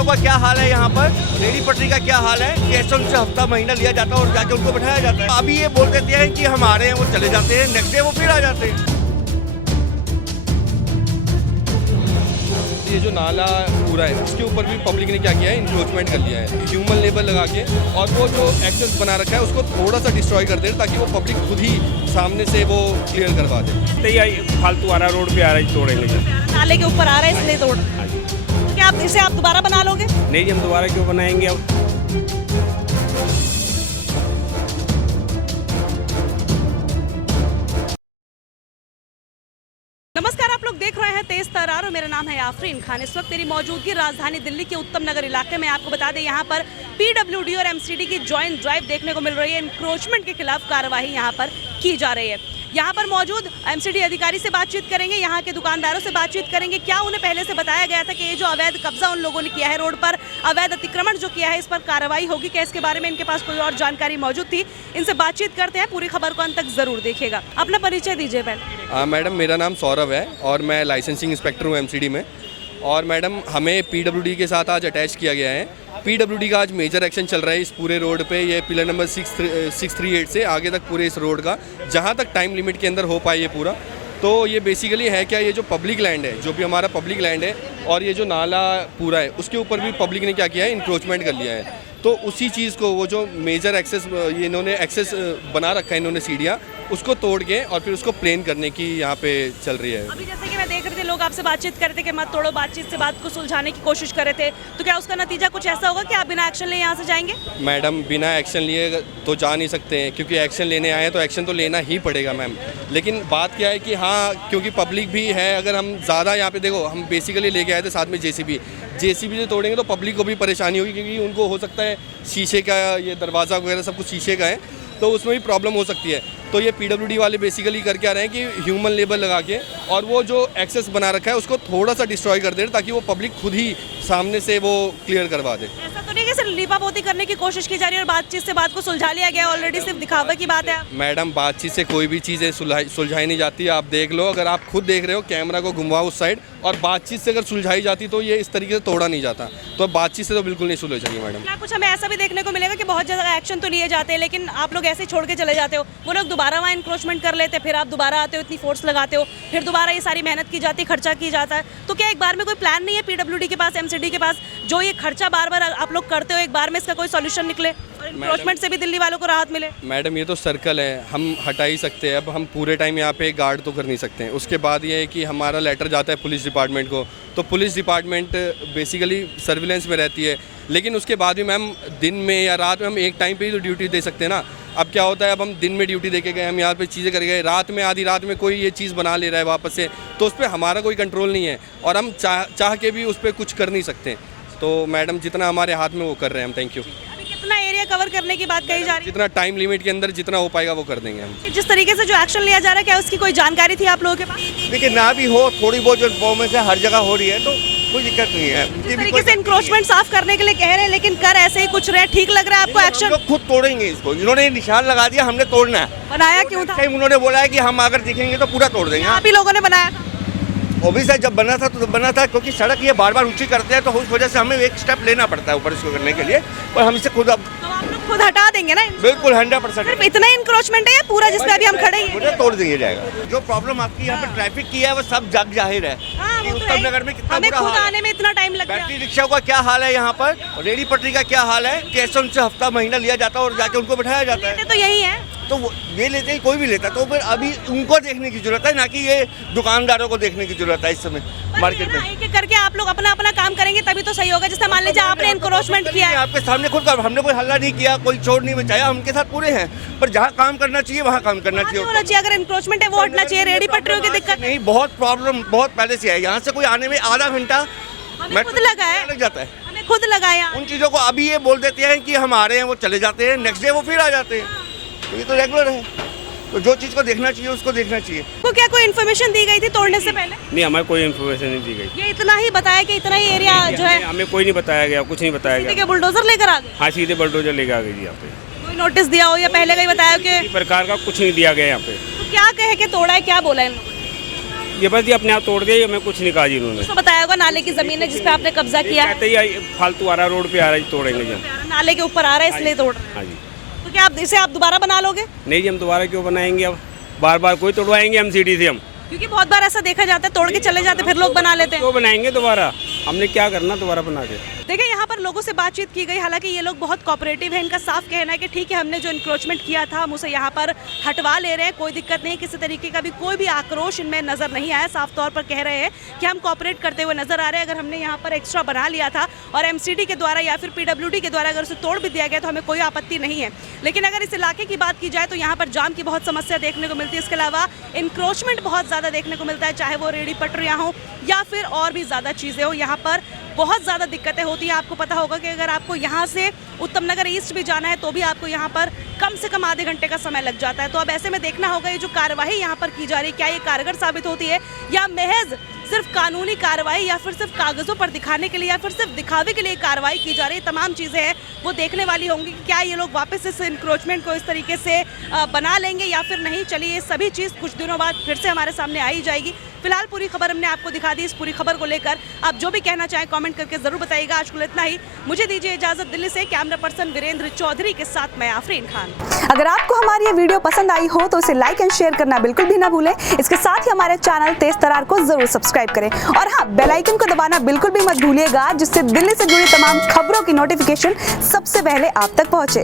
Rickshaw का क्या हाल है यहाँ पर, रेहड़ी पटरी का क्या हाल है, कैसे उनसे हफ्ता महीना लिया जाता है और जाके उनको बैठाया जाता है। अभी ये बोल देते हैं कि हम आ रहे हैं, वो चले जाते हैं, नेक्स्ट डे वो फिर आ जाते हैं। ये जो नाला पूरा है उसके ऊपर भी पब्लिक ने क्या किया है, इंक्रोचमेंट कर लिया है ह्यूमन लेबर लगा के, और वो जो एक्सेस बना रखा है उसको थोड़ा सा डिस्ट्रॉय कर दे ताकि वो पब्लिक खुद ही सामने से वो क्लियर करवा दे। तो ये फालतू आ रहा, रोड पे आ रहा है, तोड़ेंगे। नाले के ऊपर आ रहा है इसलिए तोड़, तो क्या आप इसे आप दोबारा बना लोगे? नहीं जी, हम दोबारा क्यों बनाएंगे अब। नमस्कार, आप लोग देख रहे हैं तेज तरार और मेरा नाम है आफरीन खान। इस वक्त मेरी मौजूदगी राजधानी दिल्ली के उत्तम नगर इलाके में। आपको बता दें यहाँ पर पीडब्ल्यूडी और एमसीडी की जॉइंट ड्राइव देखने को मिल रही है। इंक्रोचमेंट के खिलाफ कार्रवाई यहाँ पर की जा रही है। यहाँ पर मौजूद एमसीडी अधिकारी से बातचीत करेंगे, यहाँ के दुकानदारों से बातचीत करेंगे। क्या उन्हें पहले से बताया गया था कि ये जो अवैध कब्जा उन लोगों ने किया है, रोड पर अवैध अतिक्रमण जो किया है, इस पर कार्रवाई होगी क्या, इसके बारे में इनके पास कोई और जानकारी मौजूद थी? इनसे बातचीत करते हैं, पूरी खबर को अंत तक जरूर देखिएगा। अपना परिचय दीजिए पहले। मैडम, मेरा नाम सौरभ है और मैं लाइसेंसिंग इंस्पेक्टर हूँ एमसीडी में। और मैडम, हमें पीडब्ल्यूडी के साथ आज अटैच किया गया है। पीडब्ल्यूडी का आज मेजर एक्शन चल रहा है इस पूरे रोड पे। ये पिलर नंबर 638 से आगे तक पूरे इस रोड का, जहाँ तक टाइम लिमिट के अंदर हो पाए ये पूरा। तो ये बेसिकली है क्या, ये जो पब्लिक लैंड है, जो भी हमारा पब्लिक लैंड है, और ये जो नाला पूरा है उसके ऊपर भी पब्लिक ने क्या किया है, इंक्रोचमेंट कर लिया है। तो उसी चीज़ को, वो जो मेजर एक्सेस ये इन्होंने एक्सेस बना रखा है इन्होंने सीढ़ियाँ, उसको तोड़ के और फिर उसको प्लेन करने की यहाँ पे चल रही है। अभी जैसे कि मैं देख रही थी, लोग आपसे बातचीत कर रहे थे कि मत तोड़ो, बातचीत से बात को सुलझाने की कोशिश कर रहे थे, तो क्या उसका नतीजा कुछ ऐसा होगा कि आप बिना एक्शन लिए यहाँ से जाएंगे? मैडम, बिना एक्शन लिए तो जा नहीं सकते हैं, क्योंकि एक्शन लेने आए हैं तो एक्शन तो लेना ही पड़ेगा मैम। लेकिन बात क्या है कि हाँ, क्योंकि पब्लिक भी है, अगर हम ज़्यादा यहाँ पे देखो, हम बेसिकली लेके आए थे साथ में जेसीबी से तोड़ेंगे तो पब्लिक को भी परेशानी होगी, क्योंकि उनको हो सकता है शीशे का, ये दरवाज़ा वगैरह सब कुछ शीशे का है, तो उसमें भी प्रॉब्लम हो सकती है। तो ये पीडब्ल्यूडी वाले बेसिकली करके आ रहे हैं कि ह्यूमन लेबर लगा के, और वो जो एक्सेस बना रखा है उसको थोड़ा सा डिस्ट्रॉय कर दे ताकि वो पब्लिक खुद ही सामने से वो क्लियर करवा दे। ऐसा तो नहीं कि सिर्फ लीपापोती करने की कोशिश की जा रही है और बातचीत से बात को सुलझा लिया गया, ऑलरेडी सिर्फ दिखावा की बात है? मैडम, बातचीत से कोई भी चीज़ें सुलझाई नहीं जाती। आप देख लो, अगर आप खुद देख रहे हो, कैमरा को घुमाओ उस साइड, और बातचीत से अगर सुलझाई जाती तो ये इस तरीके से तोड़ा नहीं जाता। तो बातचीत से तो बिल्कुल नहीं सुलझेगी मैडम। क्या कुछ हमें ऐसा भी देखने को मिलेगा कि बहुत ज़्यादा एक्शन तो लिए जाते हैं, लेकिन आप लोग ऐसे छोड़ के चले जाते हो, वो लोग दोबारा वहाँ इंक्रोचमेंट कर लेते, फिर आप दोबारा आते हो, इतनी फोर्स लगाते हो, फिर दोबारा ये सारी मेहनत की जाती है, खर्चा की जाता है, तो क्या एक बार में कोई प्लान नहीं है पीडब्ल्यूडी के पास, एमसीडी के पास, जो ये खर्चा बार बार आप लोग करते हो, एक बार में इसका कोई सॉल्यूशन निकले और इंक्रोचमेंट से भी दिल्ली वालों को राहत मिले? मैडम, ये तो सर्कल है, हम हटा ही सकते हैं। अब हम पूरे टाइम यहाँ पे गार्ड तो कर नहीं सकते हैं। उसके बाद ये है कि हमारा लेटर जाता है पुलिस डिपार्टमेंट को, तो पुलिस डिपार्टमेंट बेसिकली सर्विलेंस में रहती है। लेकिन उसके बाद भी मैम, दिन में या रात में हम एक टाइम पे ही तो ड्यूटी दे सकते हैं ना। अब क्या होता है, अब हम दिन में ड्यूटी दे के गए, हम यहाँ पे चीज़ें कर गए, रात में आधी रात में कोई ये चीज़ बना ले रहा है वापस से, तो उस पर हमारा कोई कंट्रोल नहीं है, और हम चाह के भी उस पर कुछ कर नहीं सकते। तो मैडम, जितना हमारे हाथ में वो कर रहे हैं हम। Thank you. अभी कितना एरिया कवर करने की बात कही जा रही है? जितना टाइम लिमिट के अंदर जितना हो पाएगा वो कर देंगे हम। जिस तरीके से जो एक्शन लिया जा रहा है, क्या उसकी कोई जानकारी थी आप लोगों के पास? देखिए, ना भी हो, थोड़ी बहुत जो इन्फॉर्मेशन हर जगह हो रही है तो कोई दिक्कत नहीं है। जिस तरीके से इंक्रोचमेंट साफ करने के लिए कह रहे हैं, लेकिन कर ऐसे ही कुछ रहे, ठीक लग रहा है आपको एक्शन? लोग खुद तोड़ेंगे इसको, इन्होंने निशान लगा दिया, हमने तोड़ना है। बनाया क्यों था? उन्होंने बोला है कि हम अगर दिखेंगे तो पूरा तोड़ देंगे। आप ही लोगों ने बनाया था? ऑब्वियसली जब बना था तो बना था, क्योंकि सड़क ये बार बार ऊंची करते हैं, तो उस वजह से हमें एक स्टेप लेना पड़ता है ऊपर इसको करने के लिए, और हम इसे खुद अब तो आप लोग खुद हटा देंगे ना? बिल्कुल 100%। सिर्फ इतना इंक्रोचमेंट है या पूरा जिसपे अभी हम खड़े हैं? पूरा तोड़ दिया जाएगा। जो प्रॉब्लम आपकी यहाँ पे ट्रैफिक की है वो सब जग जाहिर है। हाँ, वो तो उत्तम है। नगर में कितना हमें बुरा खुद हाल है। आने में इतना टाइम लग गया। बैटरी रिक्शा का क्या हाल है यहाँ पर, रेहड़ी पटरी का क्या हाल है, कैसे उनसे हफ्ता महीना लिया जाता है और जाके उनको बैठाया जाता है। तो यही है, तो ये लेते ही कोई भी लेता, तो फिर अभी उनको देखने की जरूरत है, ना कि ये दुकानदारों को देखने की जरूरत है इस समय मार्केट में। एक एक करके आप लोग अपना अपना काम करेंगे तभी तो सही होगा। जैसे मान लीजिए आपने इंक्रोचमेंट किया है, आपके सामने खुद हमने कोई हल्ला नहीं किया, कोई चोट नहीं मचाया, हम उनके साथ पूरे हैं, पर जहाँ काम करना चाहिए वहाँ काम करना चाहिए। होना चाहिए, अगर इंक्रोचमेंट है वो हटना चाहिए। रेहड़ी पटरियों की दिक्कत नहीं, बहुत प्रॉब्लम बहुत पहले से है। यहाँ से कोई आने में आधा घंटा हमें खुद लगा है, लग जाता है, हमें खुद लगा है। उन चीज़ों को अभी ये बोल देते हैं कि हम आ रहे हैं, वो चले जाते हैं, नेक्स्ट डे वो फिर आ जाते हैं। तो ये तो रेगुलर है। तो जो चीज़ को देखना चाहिए उसको देखना चाहिए। को क्या कोई इन्फॉर्मेशन दी गई थी तोड़ने से पहले? नहीं, हमें कोई इन्फॉर्मेशन नहीं दी गई। ये इतना ही बताया कि इतना ही एरिया जो है, हमें कोई नहीं बताया गया, कुछ नहीं बताया गया। बुलडोजर लेकर आ गए? हाँ, सीधे बुलडोजर लेके आ गई जी यहाँ पे। कोई नोटिस दिया हो या पहले का ही बताया कि? किसी प्रकार का कुछ नहीं दिया गया यहाँ पे। तो क्या कहे के तोड़ा है, क्या बोला इन लोगों ने? ये बस ये अपने आप तोड़ दिया, ये हमें कुछ नहीं कहा जी इन्होंने। तो बताया होगा नाले की जमीन है जिस पे आपने कब्जा किया है, कहते ही फालतू आ रहा है, रोड पे आ रहा है जी, तोड़ेंगे जी हम। नाले के ऊपर आ रहा है इसलिए तोड़ रहे हैं। हाँ जी। तो क्या आप इसे आप दोबारा बना लोगे? नहीं जी, हम दोबारा क्यों बनाएंगे, अब बार बार कोई तोड़वाएंगे एमसीडी से हम? क्योंकि बहुत बार ऐसा देखा जाता है तोड़ के चले जाते फिर लोग बना लेते हैं। क्यों बनाएंगे दोबारा, हमने क्या करना दोबारा बना के? देखिए यहाँ पर लोगों से बातचीत की गई, हालांकि ये लोग बहुत कोऑपरेटिव हैं। इनका साफ कहना है कि ठीक है, हमने जो इंक्रोचमेंट किया था हम उसे यहाँ पर हटवा ले रहे हैं, कोई दिक्कत नहीं, किसी तरीके का भी कोई भी आक्रोश इनमें नजर नहीं आया। साफ तौर पर कह रहे हैं कि हम कोऑपरेट करते हुए नजर आ रहे हैं। अगर हमने यहाँ पर एक्स्ट्रा बना लिया था और एमसीडी के द्वारा या फिर पीडब्ल्यूडी के द्वारा अगर उसे तोड़ भी दिया गया तो हमें कोई आपत्ति नहीं है। लेकिन अगर इस इलाके की बात की जाए तो यहाँ पर जाम की बहुत समस्या देखने को मिलती है। इसके अलावा इंक्रोचमेंट बहुत ज़्यादा देखने को मिलता है, चाहे वो रेहड़ी पटरियाँ हों या फिर और भी ज़्यादा चीज़ें हो। यहाँ पर बहुत ज़्यादा दिक्कतें होती हैं। आपको पता होगा कि अगर आपको यहाँ से उत्तम नगर ईस्ट भी जाना है तो भी आपको यहाँ पर कम से कम आधे घंटे का समय लग जाता है। तो अब ऐसे में देखना होगा ये जो कार्रवाई यहाँ पर की जा रही है क्या ये कारगर साबित होती है या महज सिर्फ कानूनी कार्रवाई या फिर सिर्फ कागज़ों पर दिखाने के लिए या फिर सिर्फ दिखावे के लिए कार्रवाई की जा रही है। तमाम चीज़ें हैं वो देखने वाली होंगी कि क्या ये लोग वापस इस इंक्रोचमेंट को इस तरीके से बना लेंगे या फिर नहीं। चलिए ये सभी चीज़ कुछ दिनों बाद फिर से हमारे सामने आई जाएगी। फिलहाल पूरी खबर हमने आपको दिखा दी। इस पूरी खबर को लेकर आप जो भी कहना चाहें कमेंट करके जरूर बताइएगा। आज को इतना ही, मुझे दीजिए इजाजत। दिल्ली से कैमरा पर्सन वीरेंद्र चौधरी के साथ मैं आफरीन खान। अगर आपको हमारी ये वीडियो पसंद आई हो तो इसे लाइक एंड शेयर करना बिल्कुल भी ना भूलें। इसके साथ ही हमारे चैनल तेज तरार को जरूर सब्सक्राइब करें और हाँ, बेल आइकन को दबाना बिल्कुल भी मत भूलिएगा, जिससे दिल्ली से जुड़ी तमाम खबरों की नोटिफिकेशन सबसे पहले आप तक पहुंचे।